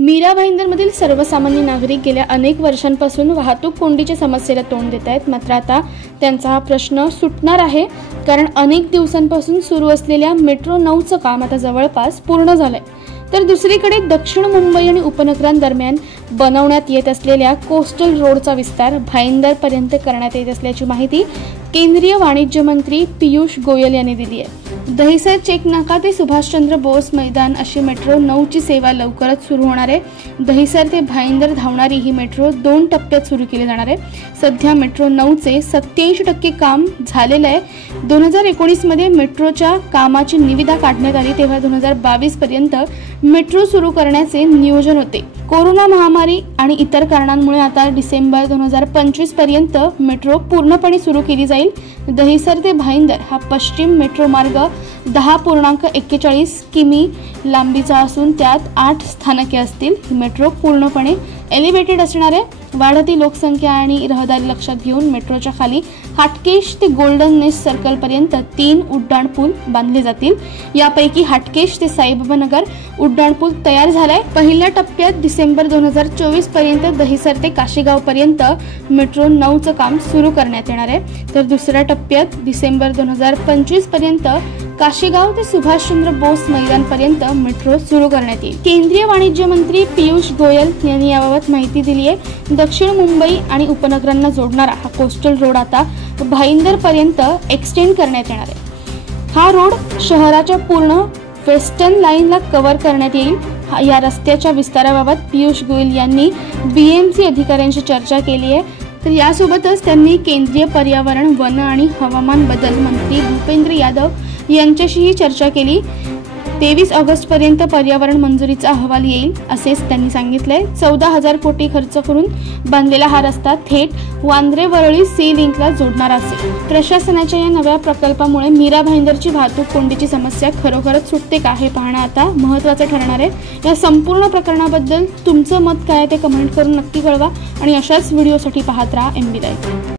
मीरा भाईंदरमधील सर्वसामान्य नागरिक गेल्या अनेक वर्षांपासून वाहतूक कोंडीच्या समस्येला तोंड देत आहेत। मात्र आता त्यांचा हा प्रश्न सुटणार आहे, कारण अनेक दिवसांपासून सुरू असलेल्या मेट्रो 9चं काम आता जवळपास पूर्ण झालंय। तर दुसरीकडे दक्षिण मुंबई आणि उपनगरांदरम्यान बनवण्यात येत असलेल्या कोस्टल रोडचा विस्तार भाईंदरपर्यंत करण्यात येत असल्याची माहिती केंद्रीय वाणिज्य मंत्री पियुष गोयल यांनी दिली आहे। दहिसर चेक नाका ते सुभाषचंद्र बोस मैदान अशी मेट्रो 9ची सेवा लवकरच सुरू होणार आहे। दहिसर ते भाईंदर धावणारी ही मेट्रो 2 टप्प्यात सुरू केली जाणार आहे। सध्या मेट्रो 9चे 87% काम झालेलं आहे। 2019 मध्ये मेट्रोच्या कामाची निविदा काढण्यात आली, तेव्हा 2022 पर्यंत मेट्रो सुरू करण्याचे नियोजन होते। कोरोना महामारी आणि इतर कारणांमुळे आता डिसेंबर 2025 पर्यंत मेट्रो पूर्णपणे सुरू केली जाईल। दहिसर ते भाईंदर हा पश्चिम मेट्रो मार्ग 10.41 किमी लांबीचा असून त्यात 8 स्थानके असतील। ही मेट्रो पूर्णपणे एलिव्हेटेड असणार आहे। वाढती लोकसंख्या आणि रहदारी लक्षात घेऊन मेट्रोच्या खाली हाटकेश ते गोल्डन नेस्ट सर्कल पर्यंत 3 उड्डाण पूल बांधले जातील। यापैकी हाटकेश ते साईबाबा नगर उड्डाण पूल तयार झालाय। पहिल्या टप्प्यात डिसेंबर 2024 पर्यंत दहिसर ते काशीगाव पर्यंत मेट्रो 9चं काम सुरू करण्यात येणार आहे। तर दुसऱ्या टप्प्यात डिसेंबर 2025 पर्यंत काशीगाव ते सुभाषचंद्र बोस मैदान पर्यंत मेट्रो सुरू करण्यात येईल। केंद्रीय वाणिज्य मंत्री पियुष गोयल यांनी याबाबत माहिती दिली आहे। दक्षिण मुंबई आणि उपनगरांना जोडणारा हा कोस्टल रोड आता भाईंदर पर्यंत एक्सटेंड करण्यात येणार आहे। हा रोड शहराच्या पूर्ण वेस्टर्न लाईनला कव्हर करण्यात येईल। या रस्त्याच्या विस्ताराबाबत पियुष गोयल यांनी BMC अधिकाऱ्यांशी चर्चा केली आहे। तर यासोबतच त्यांनी केंद्रीय पर्यावरण, वन आणि हवामान बदल मंत्री भूपेंद्र यादव यांच्याशीही चर्चा केली। 23 ऑगस्ट पर्यंत पर्यावरण मंजुरीचा अहवाल येईल असेच त्यांनी सांगितलंय। 14,000 कोटी खर्च करून बांधलेला हा रस्ता थेट वांद्रे वरळी सी लिंकला जोडणारा असेल। प्रशासनाच्या या नव्या प्रकल्पामुळे मीरा भाईंदरची वाहतूक कोंडीची समस्या खरोखरच सुटते का हे पाहणं आता महत्त्वाचं ठरणार आहे। या संपूर्ण प्रकरणाबद्दल तुमचं मत काय ते कमेंट करून नक्की कळवा आणि अशाच व्हिडिओसाठी पाहत राहा MB लाईव्ह।